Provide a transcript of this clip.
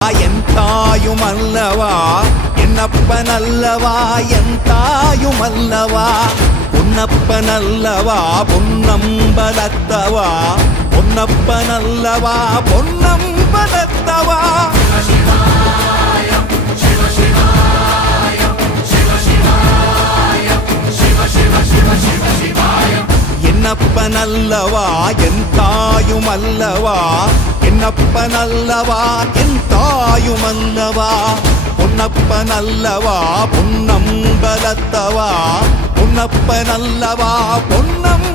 என் தாயும் அல்லவா என்னப்பன் அல்லவா என் தாயும் அல்லவா பொன்னப்பன் அல்லவா பொன்னம்பலத்தவா பொன்னப்பன் அல்லவா பொன்னம்பலத்தவா என்னப்பன் அல்லவா என் தாயும் அல்லவா என்னப்பன் அல்லவா என் தாயும் அல்லவா பொன்னப்பன் அல்லவா பொன்னம்பலத்தவா பொன்னப்பன் அல்லவா பொன்னம்